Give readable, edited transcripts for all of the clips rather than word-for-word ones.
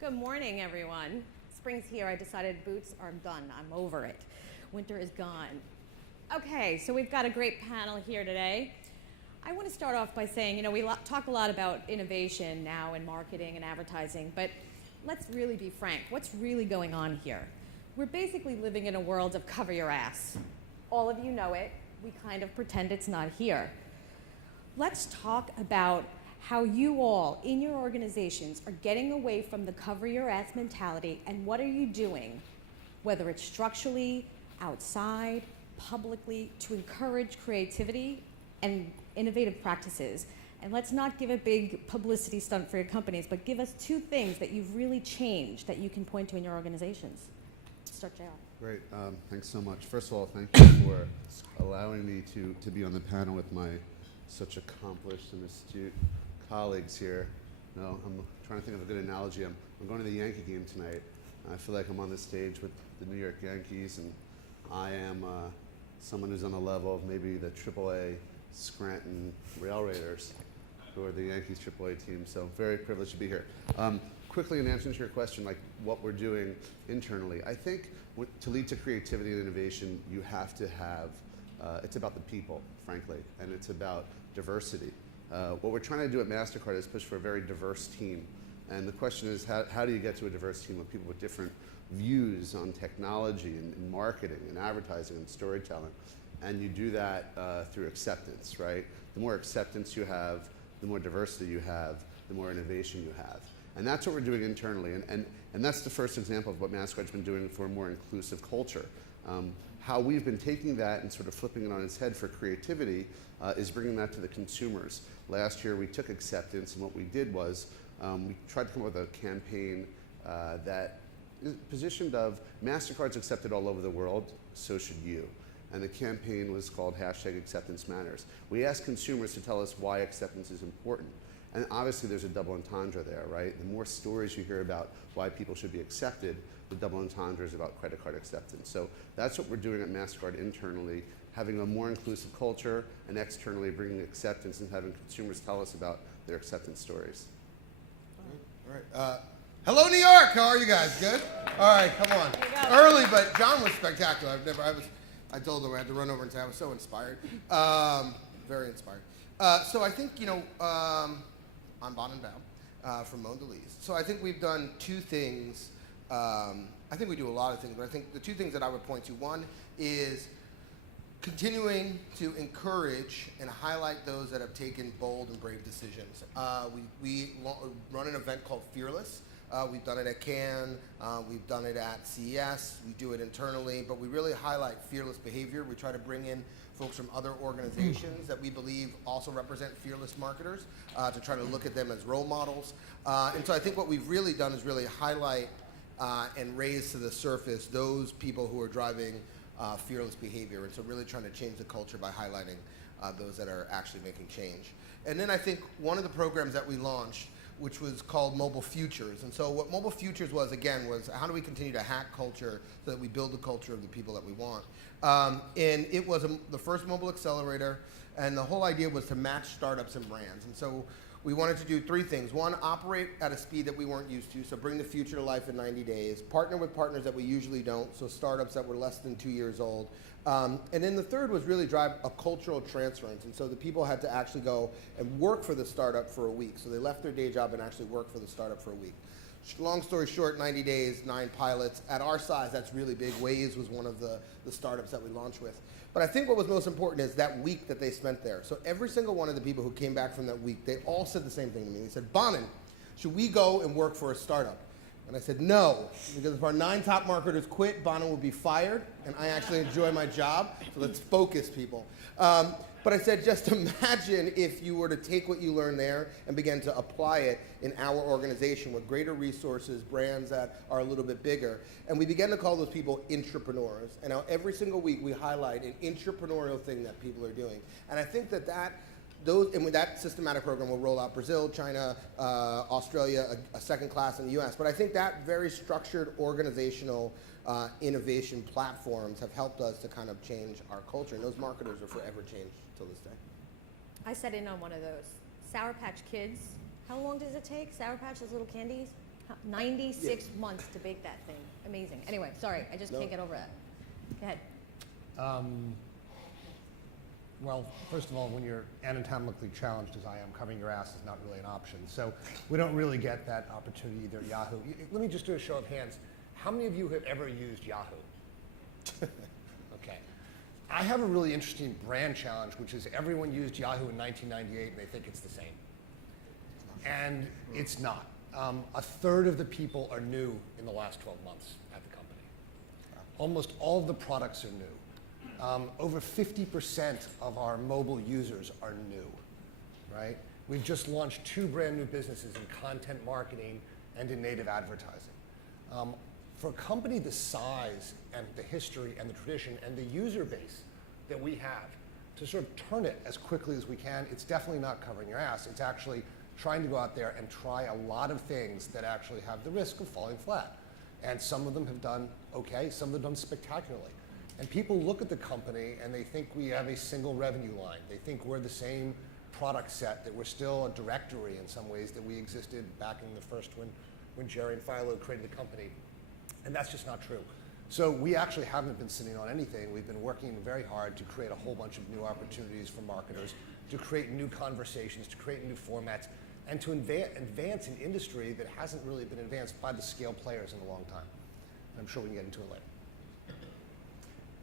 Good morning, everyone. Spring's here. I decided boots are done. I'm over it. Winter is gone. Okay, so we've got a great panel here today. I want to start off by saying, we talk a lot about innovation now in marketing and advertising, but let's really be frank. What's really going on here? We're basically living in a world of cover your ass. All of you know it. We kind of pretend it's not here. Let's talk about how you all in your organizations are getting away from the cover your ass mentality, and what are you doing, whether it's structurally, outside, publicly, to encourage creativity and innovative practices. And let's not give a big publicity stunt for your companies, but give us 2 things that you've really changed that you can point to in your organizations. Start, JR. Great, thanks so much. First of all, thank you for allowing me to be on the panel with my such accomplished and astute colleagues here. I'm trying to think of a good analogy. I'm going to the Yankee game tonight. I feel like I'm on the stage with the New York Yankees, and I am someone who's on the level of maybe the AAA Scranton Rail Raiders, who are the Yankees AAA team. So very privileged to be here. Quickly, in answer to your question, like what we're doing internally, I think to lead to creativity and innovation, you have to have, it's about the people, frankly, and it's about diversity. What we're trying to do at MasterCard is push for a very diverse team. And the question is, how do you get to a diverse team of people with different views on technology and marketing and advertising and storytelling? And you do that through acceptance, right? The more acceptance you have, the more diversity you have, the more innovation you have. And that's what we're doing internally. And that's the first example of what MasterCard's been doing for a more inclusive culture. How we've been taking that and sort of flipping it on its head for creativity is bringing that to the consumers. Last year we took acceptance, and what we did was we tried to come up with a campaign that is positioned of MasterCard's accepted all over the world, so should you. And the campaign was called #AcceptanceMatters. We asked consumers to tell us why acceptance is important. And obviously there's a double entendre there, right? The more stories you hear about why people should be accepted, the double entendre is about credit card acceptance. So that's what we're doing at MasterCard internally, having a more inclusive culture, and externally bringing acceptance and having consumers tell us about their acceptance stories. All right. Hello, New York. How are you guys? Good? All right, come on. Early, but John was spectacular. I told him I had to run over and say I was so inspired. Very inspired. So I think, I'm Bon and Bao from Mondelez. So I think we've done 2 things. I think we do a lot of things, but I think the 2 things that I would point to, one is continuing to encourage and highlight those that have taken bold and brave decisions. We run an event called Fearless. We've done it at Cannes, we've done it at CES, we do it internally, but we really highlight fearless behavior. We try to bring in folks from other organizations that we believe also represent fearless marketers to try to look at them as role models. And so I think what we've really done is really highlight and raise to the surface those people who are driving fearless behavior. And so really trying to change the culture by highlighting those that are actually making change. And then I think one of the programs that we launched, which was called Mobile Futures. And so what Mobile Futures was, again, was how do we continue to hack culture so that we build the culture of the people that we want. And it was the first mobile accelerator, and the whole idea was to match startups and brands. And so we wanted to do 3 things. One, operate at a speed that we weren't used to, so bring the future to life in 90 days. Partner with partners that we usually don't, so startups that were less than 2 years old. And then the third was really drive a cultural transference. And so the people had to actually go and work for the startup for a week. So they left their day job and actually worked for the startup for a week. Long story short, 90 days, 9 pilots. At our size, that's really big. Waze was one of the startups that we launched with. But I think what was most important is that week that they spent there. So every single one of the people who came back from that week, they all said the same thing to me. They said, Bonin, should we go and work for a startup? And I said, no, because if our 9 top marketers quit, Bonin will be fired, and I actually enjoy my job, so let's focus, people. But I said, just imagine if you were to take what you learned there and begin to apply it in our organization with greater resources, brands that are a little bit bigger. And we began to call those people intrapreneurs. And now every single week we highlight an intrapreneurial thing that people are doing. And I think that with that systematic program will roll out Brazil, China, Australia, a second class in the US. But I think that very structured organizational innovation platforms have helped us to kind of change our culture. And those marketers are forever changed till this day. I sat in on one of those. Sour Patch Kids. How long does it take? Sour Patch, those little candies? 96 months to bake that thing. Amazing. Anyway, sorry, I just can't get over that. Go ahead. Well, first of all, when you're anatomically challenged as I am, covering your ass is not really an option. So we don't really get that opportunity either at Yahoo. Let me just do a show of hands. How many of you have ever used Yahoo? Okay. I have a really interesting brand challenge, which is everyone used Yahoo in 1998 and they think it's the same. And it's not. A third of the people are new in the last 12 months at the company. Almost all of the products are new. Over 50% of our mobile users are new, right? We've just launched 2 brand new businesses in content marketing and in native advertising. For a company the size and the history and the tradition and the user base that we have, to sort of turn it as quickly as we can, it's definitely not covering your ass. It's actually trying to go out there and try a lot of things that actually have the risk of falling flat. And some of them have done okay, some of them have done spectacularly. And people look at the company and they think we have a single revenue line. They think we're the same product set, that we're still a directory in some ways that we existed back in the first when Jerry and Philo created the company. And that's just not true. So we actually haven't been sitting on anything. We've been working very hard to create a whole bunch of new opportunities for marketers, to create new conversations, to create new formats, and to advance an industry that hasn't really been advanced by the scale players in a long time. And I'm sure we can get into it later.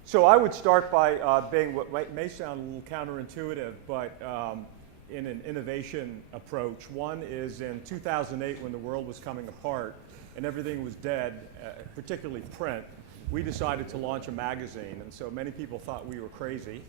So I would start by being what may sound a little counterintuitive, but in an innovation approach. One is in 2008 when the world was coming apart and everything was dead, particularly print, we decided to launch a magazine. And so many people thought we were crazy.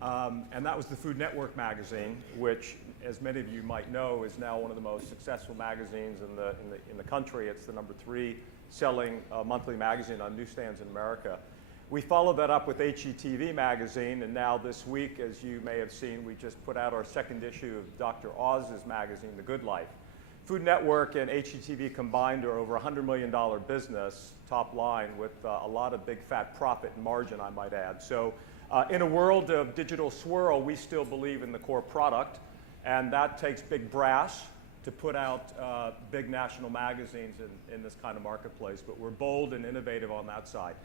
And that was the Food Network magazine, which, as many of you might know, is now one of the most successful magazines in the country. It's the #3 selling monthly magazine on newsstands in America. We followed that up with HGTV magazine, and now this week, as you may have seen, we just put out our 2nd issue of Dr. Oz's magazine, The Good Life. Food Network and HGTV combined are over $100 million business, top line, with a lot of big fat profit and margin, I might add. So in a world of digital swirl, we still believe in the core product, and that takes big brass to put out big national magazines in this kind of marketplace, but we're bold and innovative on that side.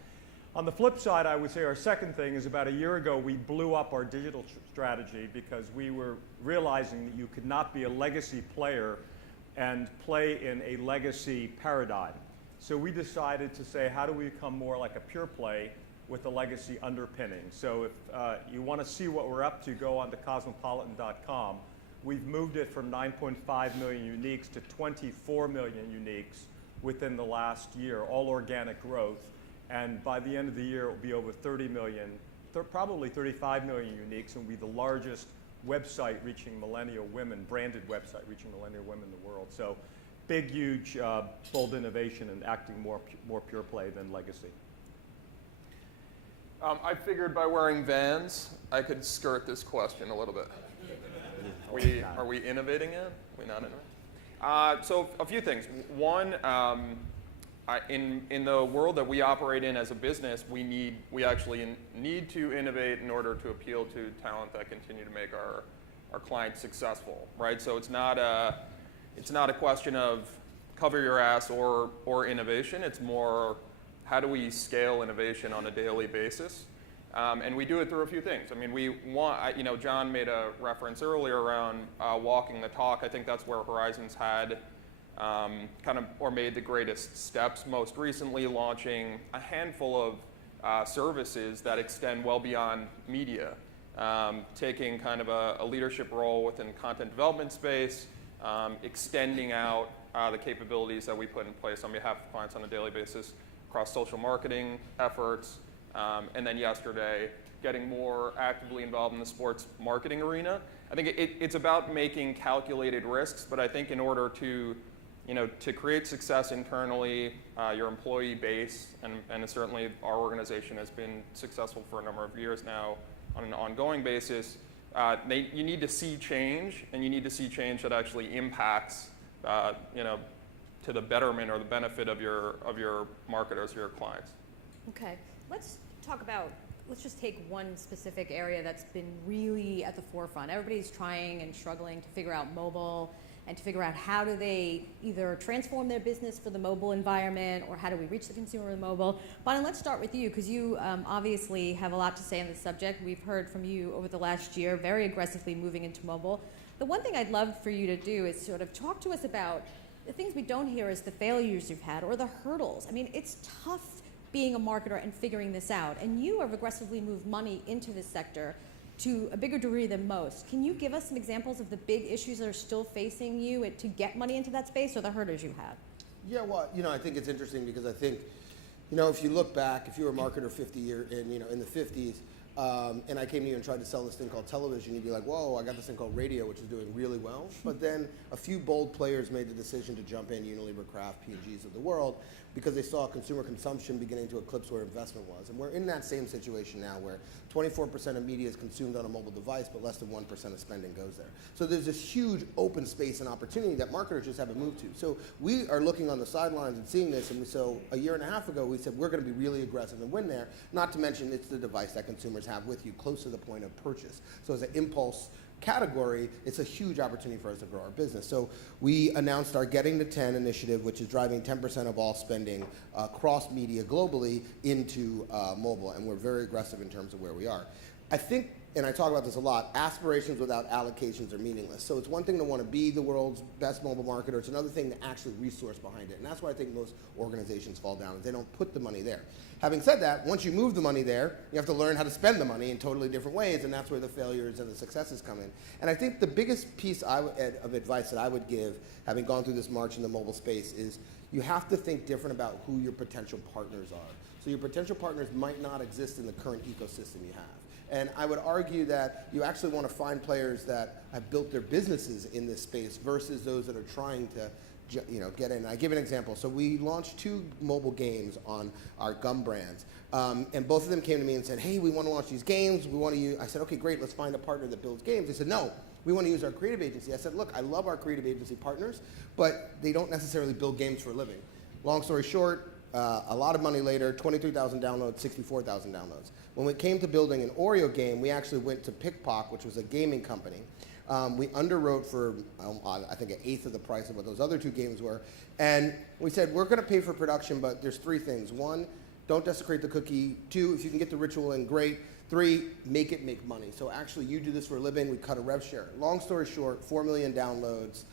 On the flip side, I would say our second thing is about a year ago, we blew up our digital strategy because we were realizing that you could not be a legacy player and play in a legacy paradigm. So we decided to say, how do we become more like a pure play with a legacy underpinning? So if you want to see what we're up to, go on to cosmopolitan.com. We've moved it from 9.5 million uniques to 24 million uniques within the last year, all organic growth. And by the end of the year, it will be over 30 million, probably 35 million uniques, and will be the largest website reaching millennial women, branded website reaching millennial women in the world. So big, huge, bold innovation and acting more pure play than legacy. I figured by wearing Vans, I could skirt this question a little bit. Are we innovating yet? Are we not innovating? So a few things. One, in the world that we operate in as a business, we actually need to innovate in order to appeal to talent that continue to make our clients successful, right? So it's not a question of cover your ass or innovation. It's more, how do we scale innovation on a daily basis? And we do it through a few things. I mean, we want, John made a reference earlier around walking the talk. I think that's where Horizons had or made the greatest steps, most recently launching a handful of services that extend well beyond media, taking kind of a leadership role within the content development space, extending out the capabilities that we put in place on behalf of clients on a daily basis across social marketing efforts, and then yesterday, getting more actively involved in the sports marketing arena. I think it's about making calculated risks, but I think in order to create success internally, your employee base, and certainly our organization has been successful for a number of years now on an ongoing basis, you need to see change, and you need to see change that actually impacts, to the betterment or the benefit of your marketers, your clients. Okay, let's just take one specific area that's been really at the forefront. Everybody's trying and struggling to figure out mobile and to figure out how do they either transform their business for the mobile environment, or how do we reach the consumer with mobile. Bonin, let's start with you, because you obviously have a lot to say on this subject. We've heard from you over the last year, very aggressively moving into mobile. The one thing I'd love for you to do is sort of talk to us about the things we don't hear is the failures you've had or the hurdles. I mean, it's tough being a marketer and figuring this out, and you have aggressively moved money into this sector to a bigger degree than most. Can you give us some examples of the big issues that are still facing you to get money into that space, or the hurdles you have? Yeah, well, I think it's interesting because I think, if you look back, if you were a marketer 50 years in the 50s, and I came to you and tried to sell this thing called television, you'd be like, whoa, I got this thing called radio, which is doing really well. But then a few bold players made the decision to jump in, Unilever, Kraft, P&Gs of the world, because they saw consumer consumption beginning to eclipse where investment was. And we're in that same situation now where 24% of media is consumed on a mobile device, but less than 1% of spending goes there. So there's this huge open space and opportunity that marketers just haven't moved to. So we are looking on the sidelines and seeing this, and so a year and a half ago we said we're going to be really aggressive and win there, not to mention it's the device that consumers have with you close to the point of purchase. So as an impulse category, it's a huge opportunity for us to grow our business. So we announced our Getting to 10 initiative, which is driving 10% of all spending across media globally into mobile, and we're very aggressive in terms of where we are. I think, and I talk about this a lot, aspirations without allocations are meaningless. So it's one thing to want to be the world's best mobile marketer, it's another thing to actually resource behind it. And that's why I think most organizations fall down, is they don't put the money there. Having said that, once you move the money there, you have to learn how to spend the money in totally different ways, and that's where the failures and the successes come in. And I think the biggest piece of advice that I would give, having gone through this march in the mobile space, is you have to think different about who your potential partners are. So your potential partners might not exist in the current ecosystem you have. And I would argue that you actually want to find players that have built their businesses in this space versus those that are trying to get in. I give an example. So we launched 2 mobile games on our gum brands. And both of them came to me and said, hey, we want to launch these games. We want to use. I said, okay, great, let's find a partner that builds games. They said, no, we want to use our creative agency. I said, look, I love our creative agency partners, but they don't necessarily build games for a living. Long story short, a lot of money later, 23,000 downloads, 64,000 downloads. When it came to building an Oreo game, we actually went to Pickpock, which was a gaming company. We underwrote for, I think, 1/8 of the price of what those other 2 games were. And we said, we're going to pay for production, but there's 3 things. 1, don't desecrate the cookie. 2, if you can get the ritual in, great. 3, make it make money. So actually, you do this for a living. We cut a rev share. Long story short, 4 million downloads,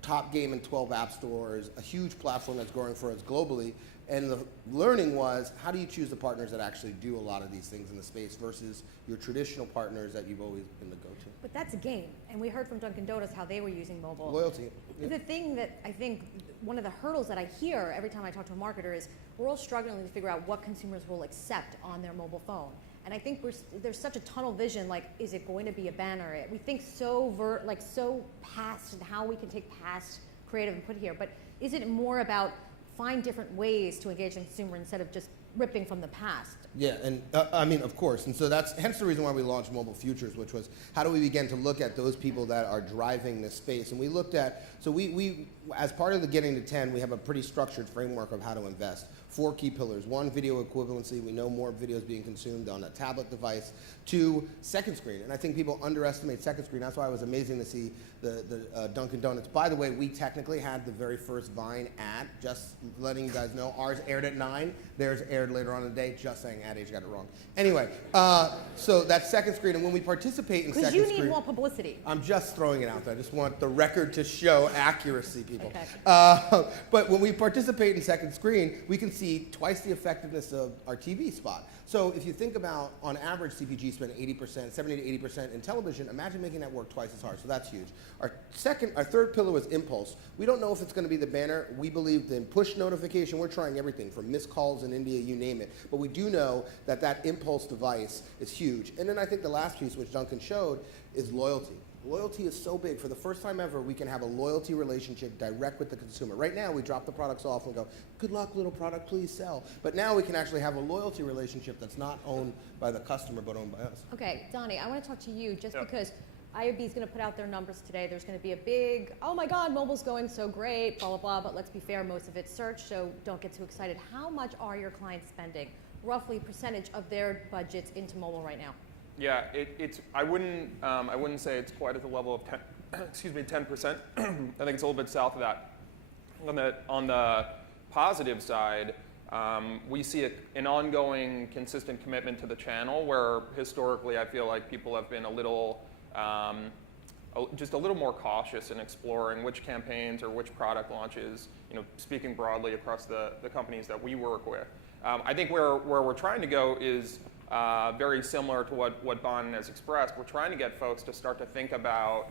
top game in 12 app stores, a huge platform that's growing for us globally. And the learning was, how do you choose the partners that actually do a lot of these things in the space versus your traditional partners that you've always been the go-to? But that's a game, and we heard from Dunkin' Donuts how they were using mobile. Loyalty. Yeah. The thing that I think, one of the hurdles that I hear every time I talk to a marketer is we're all struggling to figure out what consumers will accept on their mobile phone. And I think there's such a tunnel vision, like, is it going to be a banner? We think so past, and how we can take past creative and put here, but is it more about find different ways to engage the consumer instead of just ripping from the past? Yeah, and I mean, of course. And so that's hence the reason why we launched Mobile Futures, which was how do we begin to look at those people that are driving this space. And we looked at, so we as part of the Getting to 10, we have a pretty structured framework of how to invest. 4 key pillars. 1, video equivalency. We know more videos being consumed on a tablet device. 2, second screen. And I think people underestimate second screen. That's why it was amazing to see the Dunkin' Donuts. By the way, we technically had the very first Vine ad, just letting you guys know. Ours aired at 9. Theirs aired later on in the day, just saying ad age got it wrong. Anyway, so that's second screen. And when we participate in second screen. Because you need more publicity. I'm just throwing it out there. I just want the record to show accuracy, people. Okay. But when we participate in second screen, we can see twice the effectiveness of our TV spot. So if you think about, on average, CPG spend 80%, 70 to 80% in television. Imagine making that work twice as hard. So that's huge. Our third pillar was impulse. We don't know if it's going to be the banner. We believe in push notification. We're trying everything from missed calls in India, you name it. But we do know that that impulse device is huge. And then I think the last piece, which Duncan showed, is loyalty. Loyalty is so big. For the first time ever, we can have a loyalty relationship direct with the consumer. Right now, we drop the products off and go, good luck, little product, please sell. But now we can actually have a loyalty relationship that's not owned by the customer, but owned by us. Okay, Donnie, I want to talk to you just Yeah. because IOB is going to put out their numbers today. There's going to be a big, oh my God, mobile's going so great, blah, blah, blah. But let's be fair, most of it's search, so don't get too excited. How much are your clients spending, roughly percentage of their budgets into mobile right now? Yeah, I wouldn't say it's quite at the level of excuse me, 10%. I think it's a little bit south of that. On the positive side, we see an ongoing, consistent commitment to the channel where historically I feel like people have been a little, just a little more cautious in exploring which campaigns or which product launches, speaking broadly across the companies that we work with. I think where we're trying to go is very similar to what Bon has expressed. We're trying to get folks to start to think about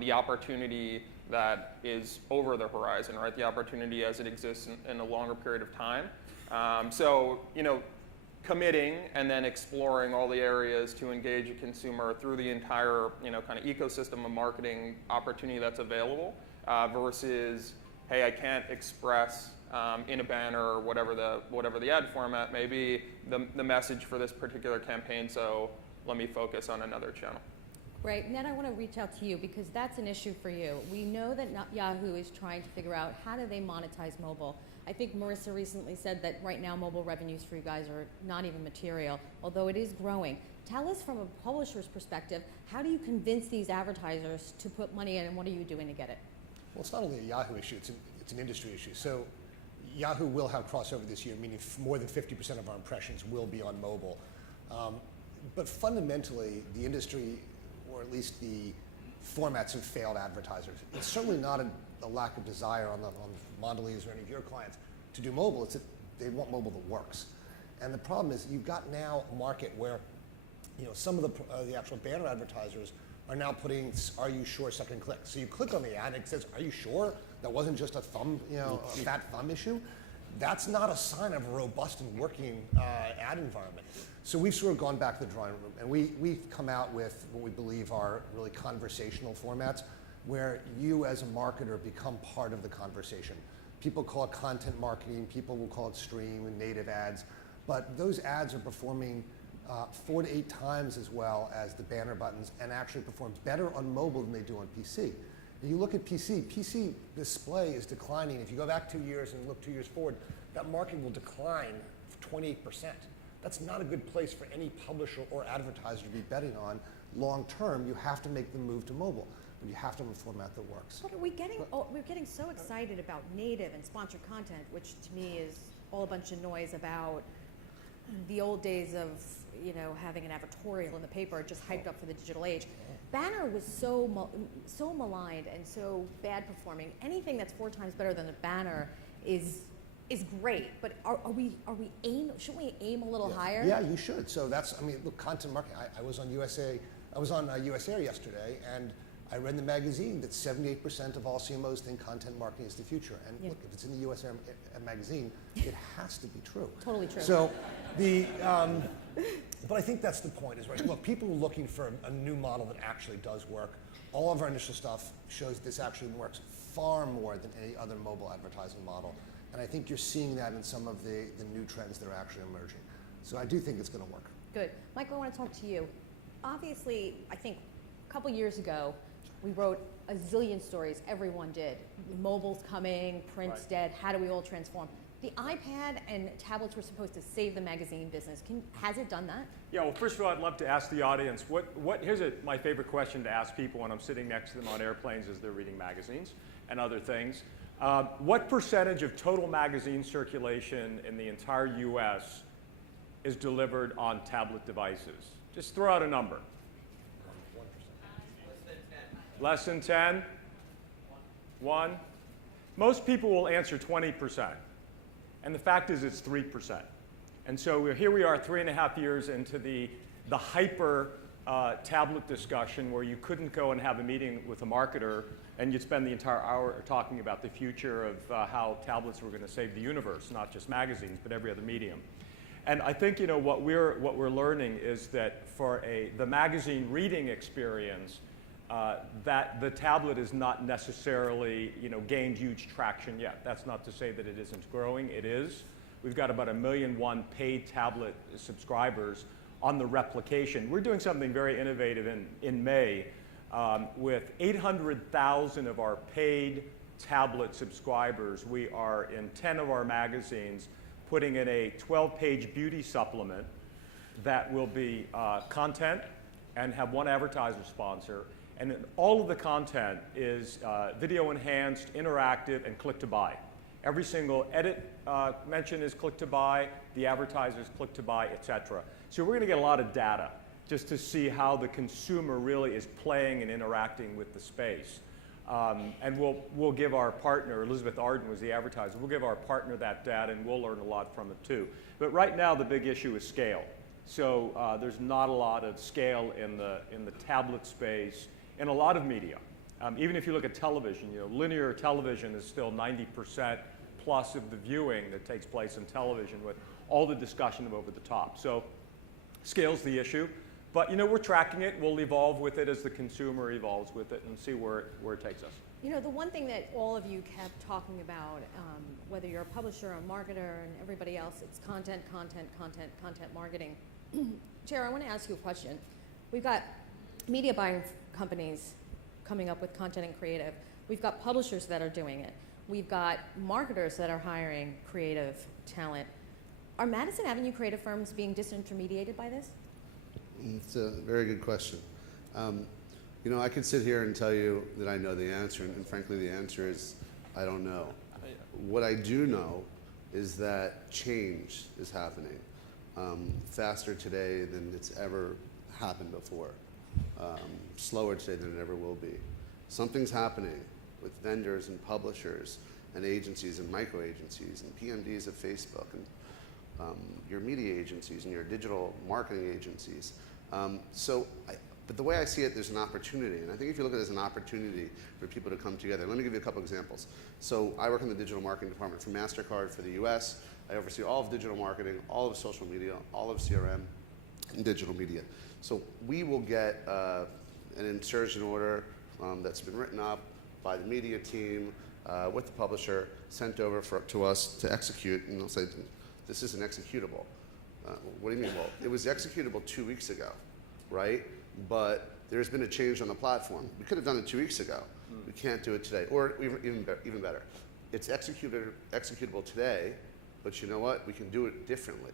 the opportunity that is over the horizon, right? The opportunity as it exists in a longer period of time. So, committing and then exploring all the areas to engage a consumer through the entire, kind of ecosystem of marketing opportunity that's available versus, hey, I can't express in a banner or whatever the ad format may be the message for this particular campaign, so let me focus on another channel. Right, Ned, I want to reach out to you because that's an issue for you. We know that Yahoo is trying to figure out how do they monetize mobile. I think Marissa recently said that right now mobile revenues for you guys are not even material, although it is growing. Tell us from a publisher's perspective, how do you convince these advertisers to put money in and what are you doing to get it? Well, it's not only a Yahoo issue, it's an industry issue. So Yahoo will have crossover this year, meaning more than 50% of our impressions will be on mobile. But fundamentally, the industry, or at least the formats, have failed advertisers. It's certainly not a lack of desire on Mondelez or any of your clients to do mobile. It's that they want mobile that works. And the problem is you've got now a market where some of the actual banner advertisers are now putting "Are you sure?" second click. So you click on the ad and it says, "Are you sure that wasn't just a thumb, a fat thumb issue?" That's not a sign of a robust and working ad environment. So we've sort of gone back to the drawing room, and we've come out with what we believe are really conversational formats, where you as a marketer become part of the conversation. People call it content marketing, people will call it stream and native ads, but those ads are performing 4 to 8 times as well as the banner buttons, and actually performs better on mobile than they do on PC. If you look at PC display is declining. If you go back 2 years and look 2 years forward, that market will decline 28%. That's not a good place for any publisher or advertiser to be betting on. Long term, you have to make the move to mobile, but you have to have a format that works. But we're getting so excited about native and sponsored content, which to me is all a bunch of noise about the old days of having an advertorial in the paper just hyped up for the digital age. Banner was so maligned and so bad performing. Anything that's 4 times better than a banner is great, but shouldn't we aim a little higher? Yeah, you should. So look, content marketing. I was on US Air yesterday, and I read in the magazine that 78% of all CMOs think content marketing is the future. And look, if it's in the US Air magazine, it has to be true. Totally true. So but I think that's the point, is right. Look, people are looking for a new model that actually does work. All of our initial stuff shows this actually works far more than any other mobile advertising model. And I think you're seeing that in some of the new trends that are actually emerging. So I do think it's going to work. Good. Michael, I want to talk to you. Obviously, I think a couple years ago, we wrote a zillion stories. Everyone did. Mobile's coming, print's dead. How do we all transform? The iPad and tablets were supposed to save the magazine business. Has it done that? Yeah, well, first of all, I'd love to ask the audience, here's my favorite question to ask people when I'm sitting next to them on airplanes as they're reading magazines and other things. What percentage of total magazine circulation in the entire US is delivered on tablet devices? Just throw out a number. 1%. Less than 10? 1? Most people will answer 20%. And the fact is it's 3%. And so here we are 3.5 years into the hyper tablet discussion, where you couldn't go and have a meeting with a marketer and you'd spend the entire hour talking about the future of how tablets were going to save the universe, not just magazines, but every other medium. And I think what we're learning is that for the magazine reading experience, that the tablet is not necessarily gained huge traction yet. That's not to say that it isn't growing. It is. We've got about 1.1 million paid tablet subscribers on the replication. We're doing something very innovative in May with 800,000 of our paid tablet subscribers. We are in 10 of our magazines putting in a 12-page beauty supplement that will be content and have one advertiser sponsor. And then all of the content is video enhanced, interactive, and click to buy. Every single edit mention is click to buy, the advertisers click to buy, etc. So we're going to get a lot of data just to see how the consumer really is playing and interacting with the space. And we'll give our partner, Elizabeth Arden was the advertiser, we'll give our partner that data and we'll learn a lot from it too. But right now the big issue is scale. So there's not a lot of scale in the tablet space in a lot of media. Even if you look at television, linear television is still 90% plus of the viewing that takes place in television with all the discussion of over the top. So scale's the issue. But we're tracking it. We'll evolve with it as the consumer evolves with it and see where it takes us. The one thing that all of you kept talking about, whether you're a publisher, a marketer, and everybody else, it's content, content, content, content marketing. Chair, I want to ask you a question. We've got media buying companies coming up with content and creative. We've got publishers that are doing it. We've got marketers that are hiring creative talent. Are Madison Avenue creative firms being disintermediated by this? It's a very good question. I could sit here and tell you that I know the answer, and frankly, the answer is I don't know. What I do know is that change is happening faster today than it's ever happened before, slower today than it ever will be. Something's happening with vendors and publishers and agencies and micro agencies and PMDs of Facebook and your media agencies and your digital marketing agencies. But the way I see it, there's an opportunity. And I think if you look at it as an opportunity for people to come together, let me give you a couple examples. So I work in the digital marketing department for MasterCard for the US. I oversee all of digital marketing, all of social media, all of CRM, and digital media. So we will get an insertion order that's been written up by the media team with the publisher, sent over to us to execute, and they'll say, this isn't executable. What do you mean? Well, it was executable 2 weeks ago, right? But there's been a change on the platform. We could have done it 2 weeks ago. We can't do it today. Or even better, it's executable today, but you know what? We can do it differently.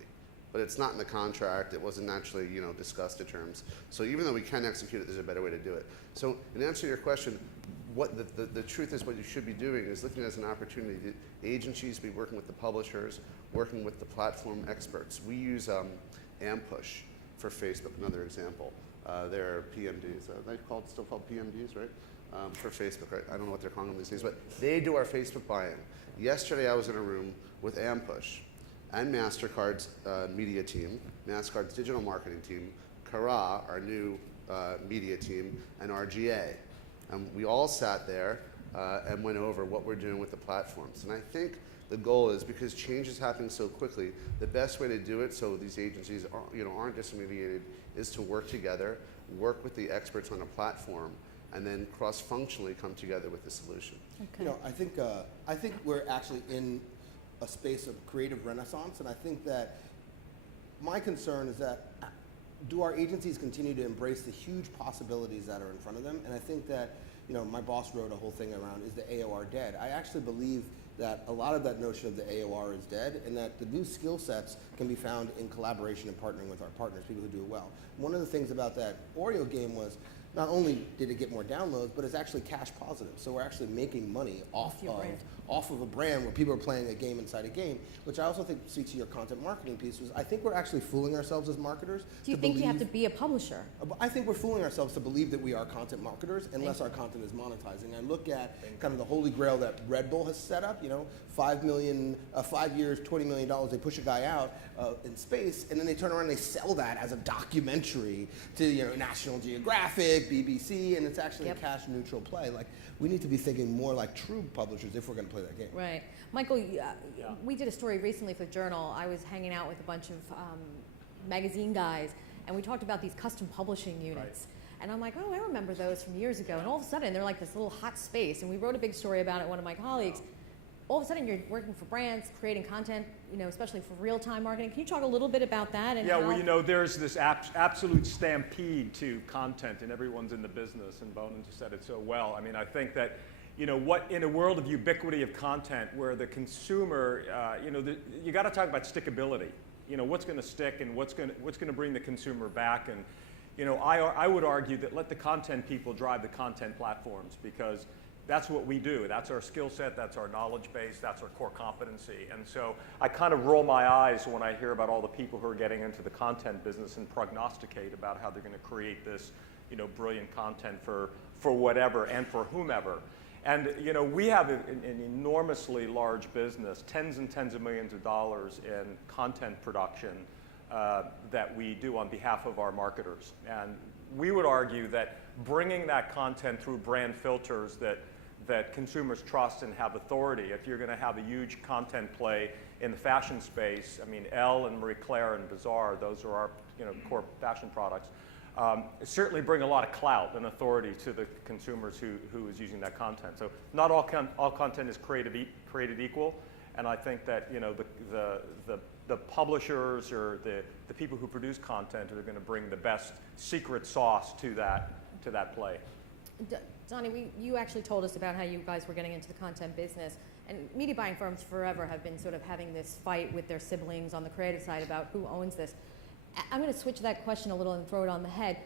But it's not in the contract. It wasn't actually discussed in terms. So even though we can execute it, there's a better way to do it. So in answer to your question, what the truth is, what you should be doing is looking at it as an opportunity. The agencies be working with the publishers, working with the platform experts. We use Ampush for Facebook, another example. They're PMDs. They're still called PMDs, right? For Facebook, right? I don't know what they're calling them these days, but they do our Facebook buy-in. Yesterday, I was in a room with Ampush and MasterCard's media team, MasterCard's digital marketing team, Kara, our new media team, and RGA. We all sat there and went over what we're doing with the platforms. And I think the goal is, because change is happening so quickly, the best way to do it so these agencies aren't disintermediated is to work together, work with the experts on a platform, and then cross-functionally come together with the solution. Okay. I think we're actually in a space of creative renaissance, and I think that my concern is that do our agencies continue to embrace the huge possibilities that are in front of them? And I think that, my boss wrote a whole thing around, is the AOR dead? I actually believe that a lot of that notion of the AOR is dead, and that the new skill sets can be found in collaboration and partnering with our partners, people who do it well. One of the things about that Oreo game was, not only did it get more downloads, but it's actually cash positive. So we're actually making money off of a brand where people are playing a game inside a game, which I also think speaks to your content marketing piece. Was I think we're actually fooling ourselves as marketers. Do you think you have to be a publisher? I think we're fooling ourselves to believe that we are content marketers unless our content is monetizing. I look at kind of the holy grail that Red Bull has set up, 5 years, $20 million, they push a guy out in space, and then they turn around and they sell that as a documentary to National Geographic, BBC, and it's actually a cash neutral play. Like, we need to be thinking more like true publishers if we're going to play that game. Right. Michael, we did a story recently for the Journal. I was hanging out with a bunch of magazine guys, and we talked about these custom publishing units. Right. And I'm like, oh, I remember those from years ago. And all of a sudden, they're like this little hot space. And we wrote a big story about it, one of my colleagues. Wow. All of a sudden, you're working for brands, creating content, especially for real-time marketing. Can you talk a little bit about that? And there's this absolute stampede to content, and everyone's in the business, and Bonin just said it so well. I mean, I think that, what in a world of ubiquity of content where the consumer, you got to talk about stickability. What's going to stick and what's going to bring the consumer back. And, I would argue that let the content people drive the content platforms, because that's what we do. That's our skill set, that's our knowledge base, that's our core competency. And so I kind of roll my eyes when I hear about all the people who are getting into the content business and prognosticate about how they're going to create this, brilliant content for whatever and for whomever. And we have an enormously large business, tens and tens of millions of dollars in content production that we do on behalf of our marketers. And we would argue that bringing that content through brand filters that consumers trust and have authority, if you're going to have a huge content play in the fashion space, I mean, Elle and Marie Claire and Bazaar, those are our core fashion products, certainly bring a lot of clout and authority to the consumers who is using that content. So not all content is created equal, and I think that the publishers or the people who produce content are going to bring the best secret sauce to that play. Donnie, you actually told us about how you guys were getting into the content business, and media buying firms forever have been sort of having this fight with their siblings on the creative side about who owns this. I'm going to switch that question a little and throw it on the head.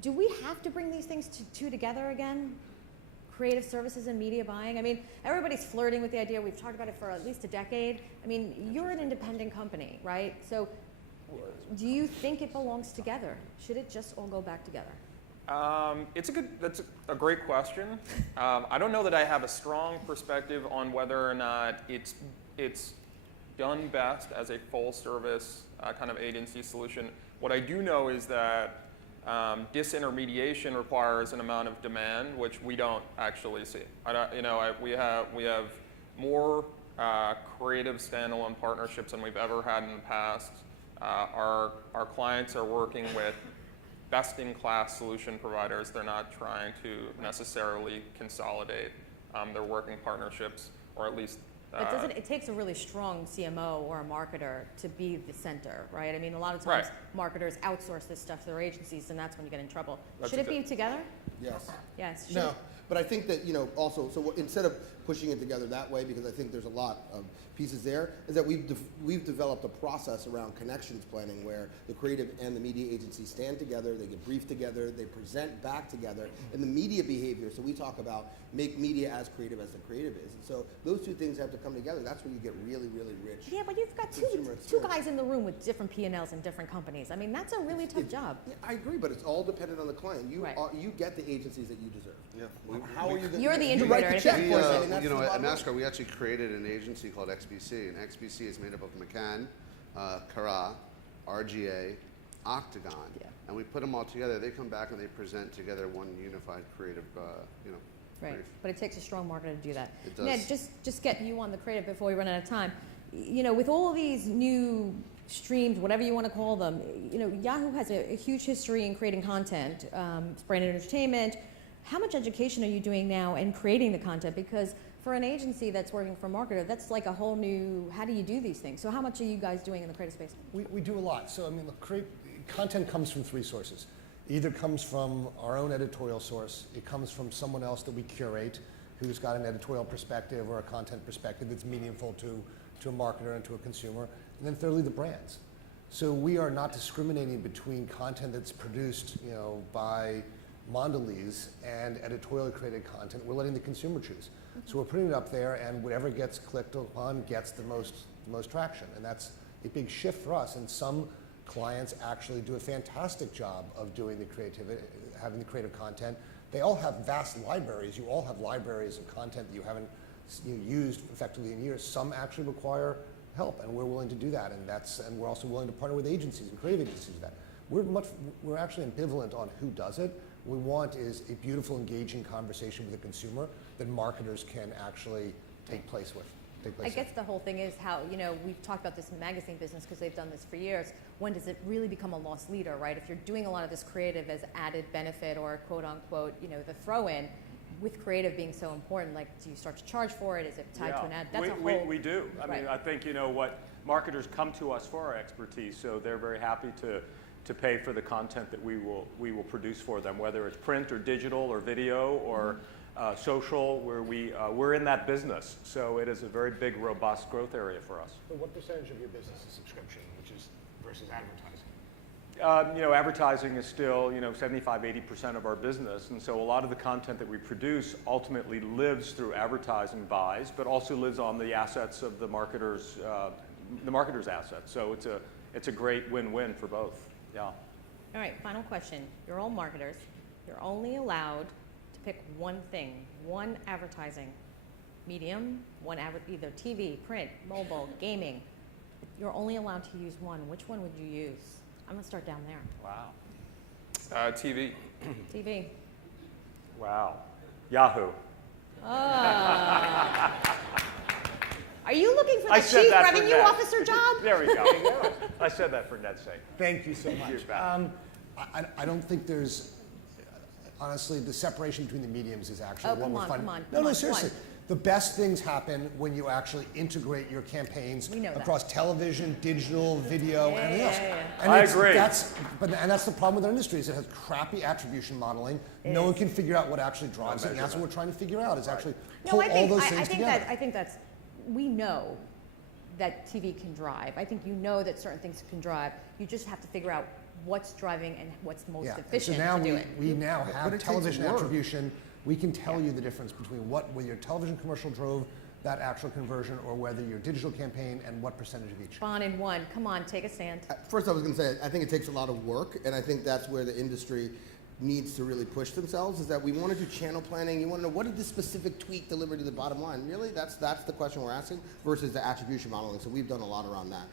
Do we have to bring these things together again? Creative services and media buying? I mean, everybody's flirting with the idea. We've talked about it for at least a decade. I mean, you're an independent company, right? So do you think it belongs together? Should it just all go back together? That's a great question. I don't know that I have a strong perspective on whether or not it's done best as a full service kind of agency solution. What I do know is that disintermediation requires an amount of demand which we don't actually see. We have more creative standalone partnerships than we've ever had in the past. Our clients are working with best-in-class solution providers. They're not trying to necessarily consolidate their working partnerships, or at least. But it takes a really strong CMO or a marketer to be the center, right? I mean, a lot of times marketers outsource this stuff to their agencies, and that's when you get in trouble. Should it be together? Yes. Yes. No, but I think that, also, so instead of pushing it together that way, because I think there's a lot of pieces there, is that we've developed a process around connections planning where the creative and the media agency stand together, they get briefed together, they present back together, and the media behavior, so we talk about make media as creative as the creative is. And so those two things have to come together. That's when you get really, really rich. Yeah, but you've got two guys in the room with different P&Ls and different companies. I mean, that's a really tough job. Yeah, I agree, but it's all dependent on the client. You get the agencies that you deserve. Yeah. How are you going You're the you write the integrator. check We, for us. I mean, that's the at bottom line. NASCAR, we actually created an agency called XBC, and XBC is made up of McCann, Cara, RGA, Octagon, and we put them all together. They come back and they present together one unified creative, Right, brief. but it takes a strong marketer to do that. It does. Ned, just get you on the creative before we run out of time. With all of these new streams, whatever you want to call them, Yahoo has a huge history in creating content, branded entertainment. How much education are you doing now in creating the content? Because for an agency that's working for a marketer, that's like a whole new, how do you do these things? So how much are you guys doing in the creative space? We do a lot. So, I mean, content comes from three sources. Either comes from our own editorial source, it comes from someone else that we curate who's got an editorial perspective or a content perspective that's meaningful to a marketer and to a consumer. And then thirdly, the brands. So we are not discriminating between content that's produced, by Mondelez and editorially created content. We're letting the consumer choose. So we're putting it up there, and whatever gets clicked upon gets the most traction. And that's a big shift for us. And some clients actually do a fantastic job of doing the creativity, having the creative content. They all have vast libraries. You all have libraries of content that you haven't used effectively in years. Some actually require help, and we're willing to do that. And we're also willing to partner with agencies and creative agencies for that. We're actually ambivalent on who does it. What we want is a beautiful, engaging conversation with the consumer that marketers can actually take place with. I guess the whole thing is how, we've talked about this in magazine business because they've done this for years. When does it really become a loss leader, right? If you're doing a lot of this creative as added benefit or quote unquote, the throw in, with creative being so important, like do you start to charge for it? Is it tied to an ad? That's we do. I mean, I think, what marketers come to us for our expertise, so they're very happy to pay for the content that we will produce for them, whether it's print or digital or video or social, where we're in that business. So it is a very big, robust growth area for us. But what percentage of your business is subscription, which is versus advertising? Advertising is still, 75, 80% of our business. And so a lot of the content that we produce ultimately lives through advertising buys, but also lives on the assets of the marketer's assets. So it's a great win-win for both. Yeah. All right, final question. You're all marketers. You're only allowed to pick one thing, one advertising medium, either TV, print, mobile, gaming. You're only allowed to use one. Which one would you use? I'm gonna start down there. Wow. TV. TV. Wow. Yahoo. Are you looking for I the said chief that for revenue Ned. officer job? There we go. I said that for Ned's sake. Thank you so much. You're back. I don't think there's, honestly, the separation between the mediums is actually Oh, one come we're on, finding. come on, No, come no, on, seriously. come The best things happen when you actually integrate your campaigns We know that. across television, digital, video, and everything else. yeah. And I agree. And that's the problem with our industry is it has crappy attribution modeling. No one can figure out what actually drives it, and that's what we're trying to figure out is actually pull all those things together. I think that's, we know that TV can drive. I think you know that certain things can drive. You just have to figure out what's driving and what's most Yeah, and efficient so now to do it. we now But have it takes television work. attribution. We can tell you the difference between whether your television commercial drove that actual conversion or whether your digital campaign and what percentage of each. Bond in one. Come on, take a stand. First, I was going to say, I think it takes a lot of work, and I think that's where the industry needs to really push themselves, is that we want to do channel planning. You want to know, what did this specific tweet deliver to the bottom line? Really? That's the question we're asking versus the attribution modeling. So we've done a lot around that.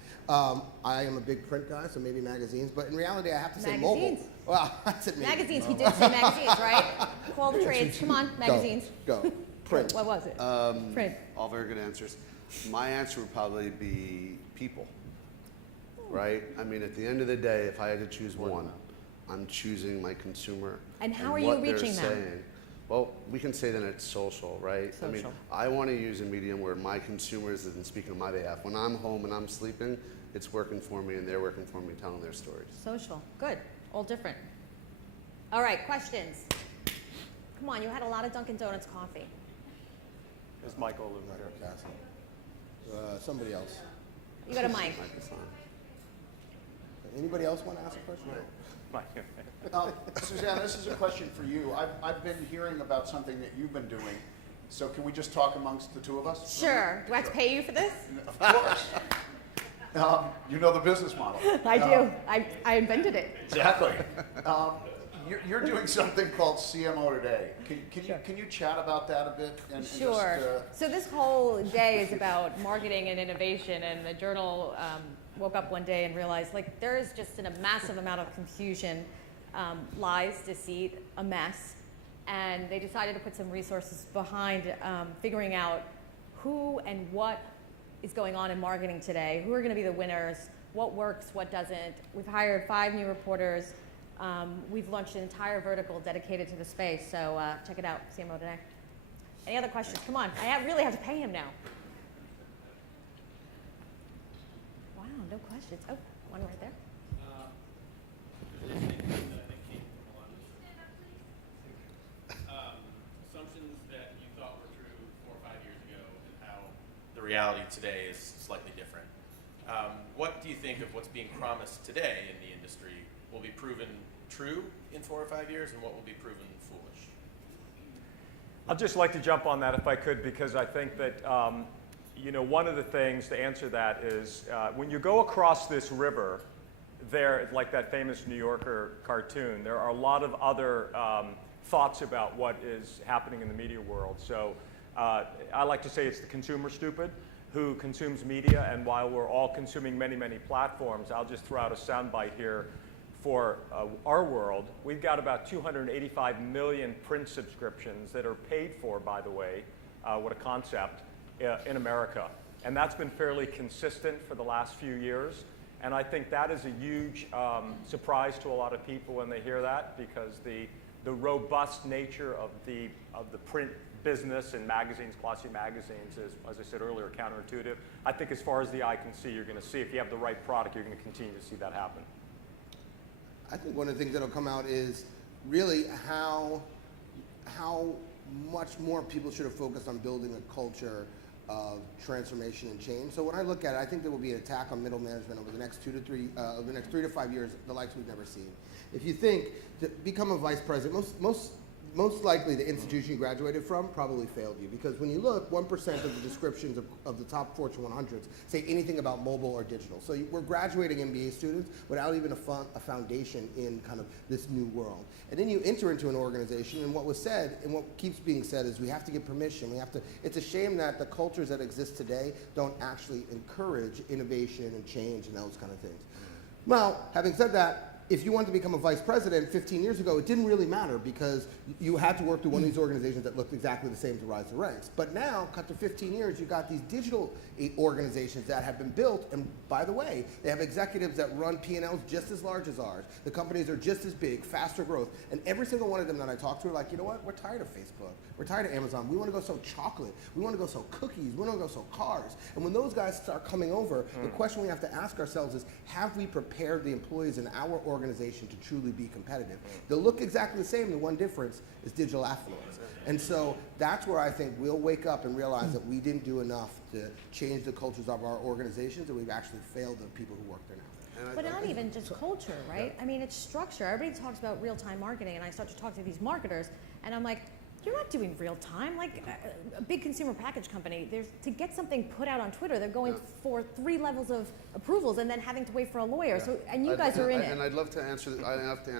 I am a big print guy, so maybe magazines, but in reality, I have to say mobile. Magazines. Well, I said maybe. Magazines, he did say magazines, right? 12 trades, come on, magazines. Go. Print. What was it? Print. All very good answers. My answer would probably be people, right? I mean, at the end of the day, if I had to choose one, I'm choosing my consumer. And how are you what they're reaching them? saying. Well, we can say that it's social, right? I mean, Social. I want to use a medium where my consumers isn't speaking on my behalf. When I'm home and I'm sleeping, it's working for me and they're working for me, telling their stories. Social. Good. All different. All right, questions. Come on, you had a lot of Dunkin' Donuts coffee. Is Michael over here? Somebody else. You got a mic. Mic is on. Anybody else want to ask a question? Suzanne, this is a question for you. I've been hearing about something that you've been doing. So can we just talk amongst the two of us? Sure. Do I have to pay you for this? Of course. You know the business model. I do. I invented it. Exactly. You're doing something called CMO Today. Can you chat about that a bit? And Sure. So this whole day is about marketing and innovation, and the Journal woke up one day and realized, like, there is just a massive amount of confusion, lies, deceit, a mess, and they decided to put some resources behind figuring out who and what is going on in marketing today, who are going to be the winners, what works, what doesn't. We've hired 5 new reporters. We've launched an entire vertical dedicated to the space, so check it out, CMO Today. Any other questions? Come on, I really have to pay him now. Wow, no questions. Oh, one right there. Assumptions that you thought were true 4 or 5 years ago and how the reality today is slightly different. What do you think of what's being promised today in the industry will be proven true in 4 or 5 years, and what will be proven foolish? I'd just like to jump on that if I could, because I think that one of the things to answer that is when you go across this river, there, like that famous New Yorker cartoon, there are a lot of other thoughts about what is happening in the media world. So I like to say it's the consumer stupid who consumes media, and while we're all consuming many, many platforms, I'll just throw out a soundbite here. For our world, we've got about 285 million print subscriptions that are paid for, by the way, what a concept, in America. And that's been fairly consistent for the last few years. And I think that is a huge surprise to a lot of people when they hear that, because the robust nature of the print business and magazines, glossy magazines, is, as I said earlier, counterintuitive. I think as far as the eye can see, you're going to see, if you have the right product, you're going to continue to see that happen. I think one of the things that'll come out is really how much more people should have focused on building a culture of transformation and change. So when I look at it, I think there will be an attack on middle management over the next 3 to 5 years, the likes we've never seen. If you think to become a vice president, most likely the institution you graduated from probably failed you, because when you look, 1% of the descriptions of the top Fortune 100s say anything about mobile or digital. So we're graduating MBA students without even a foundation in kind of this new world. And then you enter into an organization, and what was said and what keeps being said is we have to get permission. It's a shame that the cultures that exist today don't actually encourage innovation and change and those kind of things. Well, having said that, if you wanted to become a vice president 15 years ago, it didn't really matter because you had to work through one of these organizations that looked exactly the same to rise the ranks. But now, cut to 15 years, you've got these digital organizations that have been built, and by the way, they have executives that run P&Ls just as large as ours. The companies are just as big, faster growth, and every single one of them that I talk to are like, you know what, we're tired of Facebook. We're tired of Amazon. We want to go sell chocolate. We want to go sell cookies. We want to go sell cars. And when those guys start coming over, the question we have to ask ourselves is, have we prepared the employees in our organization to truly be competitive? They'll look exactly the same. The one difference is digital affluence. And so that's where I think we'll wake up and realize that we didn't do enough to change the cultures of our organizations, and we've actually failed the people who work there now. But not even just culture, right? I mean, it's structure. Everybody talks about real-time marketing, and I start to talk to these marketers, and I'm like, you're not doing real time. Like a big consumer package company, to get something put out on Twitter, they're going for 3 levels of approvals and then having to wait for a lawyer. So, and you guys are in it. And I'd love to answer.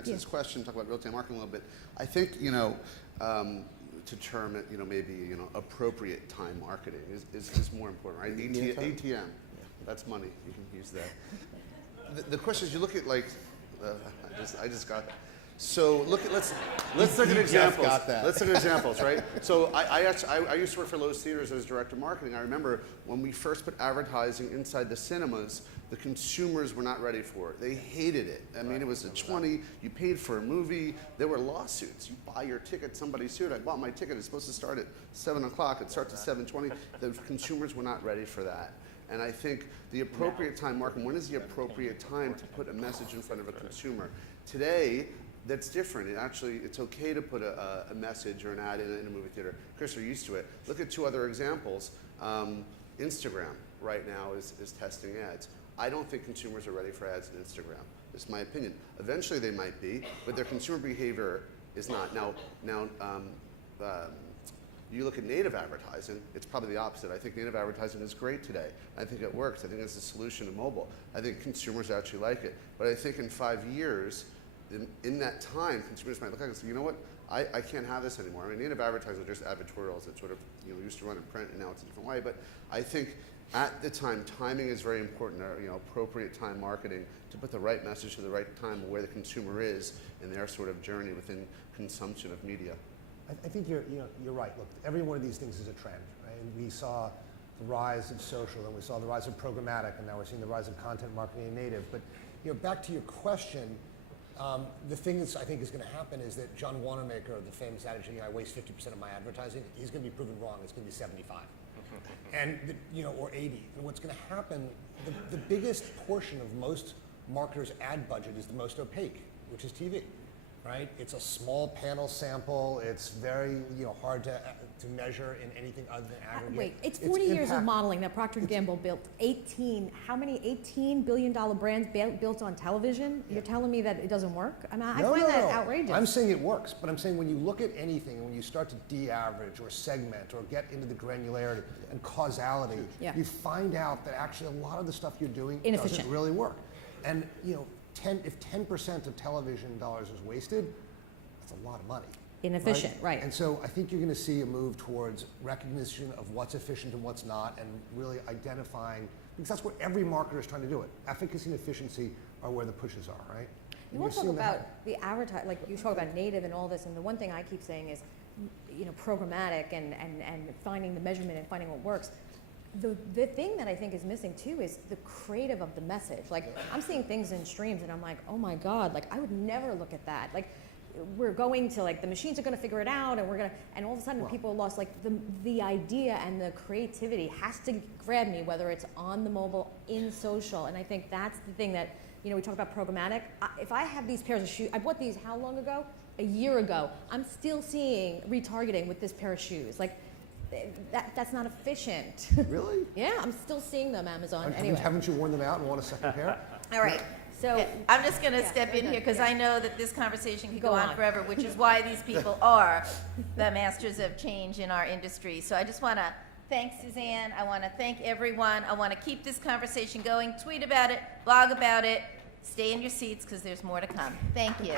This question. Talk about real-time marketing a little bit. I think to term it, maybe appropriate time marketing is more important, right? ATM, that's money. You can use that. The question is, you look at I just got that. So let's look at examples. Let's look at examples, right? So I used to work for Lowe's Theaters as director of marketing. I remember when we first put advertising inside the cinemas, the consumers were not ready for it. They hated it. I mean, it was a 20. You paid for a movie. There were lawsuits. You buy your ticket, somebody's sued. I bought my ticket. It's supposed to start at 7 o'clock. It starts at 7:20. The consumers were not ready for that. And I think the appropriate time marketing. When is the appropriate time to put a message in front of a consumer? Today, that's different. It's okay to put a message or an ad in a movie theater. Chris, are used to it. Look at 2 other examples. Instagram right now is testing ads. I don't think consumers are ready for ads on Instagram. It's my opinion. Eventually they might be, but their consumer behavior is not. Now, you look at native advertising, it's probably the opposite. I think native advertising is great today. I think it works. I think it's a solution to mobile. I think consumers actually like it. But I think in 5 years, in that time, consumers might look at it and say, you know what, I can't have this anymore. I mean, native advertising are just advertorials that sort of used to run in print, and now it's a different way. But I think at the time, timing is very important. Appropriate time marketing to put the right message to the right time where the consumer is in their sort of journey within consumption of media. I think you're right. Look, every one of these things is a trend, right? And we saw the rise of social, and we saw the rise of programmatic, and now we're seeing the rise of content marketing and native. But back to your question. The thing that I think is going to happen is that John Wanamaker, the famous adage, I waste 50% of my advertising, he's going to be proven wrong. It's going to be 75, and or 80. And what's going to happen? The biggest portion of most marketers' ad budget is the most opaque, which is TV, right? It's a small panel sample. It's very hard to measure in anything other than aggregate. Wait, it's 40 years of modeling that Procter & Gamble built. $18 billion brands built on television? You're telling me that it doesn't work? I mean, I find that outrageous. I'm saying it works, but I'm saying when you look at anything, and when you start to de-average or segment or get into the granularity and causality, you find out that actually a lot of the stuff you're doing doesn't really work. And if 10% of television dollars is wasted, that's a lot of money. Inefficient, right. And so I think you're going to see a move towards recognition of what's efficient and what's not, and really identifying, because that's what every marketer is trying to do it. Efficacy and efficiency are where the pushes are, right? You want to talk about the advertising, like you talk about native and all this, and the one thing I keep saying is, programmatic and finding the measurement and finding what works. The thing that I think is missing too is the creative of the message. Like I'm seeing things in streams and I'm like, oh my God, like I would never look at that. Like we're going to the machines are going to figure it out, and all of a sudden people lost the idea, and the creativity has to grab me, whether it's on the mobile, in social. And I think that's the thing that we talk about programmatic. If I have these pairs of shoes, I bought these how long ago? A year ago. I'm still seeing retargeting with this pair of shoes. that's not efficient. Really? Yeah, I'm still seeing them, Amazon. Anyway. Haven't you worn them out and want a second pair? All right. So I'm just going to Yeah, step very in good, here because yeah. I know that this conversation could Go go on on. forever, which is why these people are the masters of change in our industry. So I just want to thank Suzanne. I want to thank everyone. I want to keep this conversation going. Tweet about it, blog about it. Stay in your seats because there's more to come. Thank you.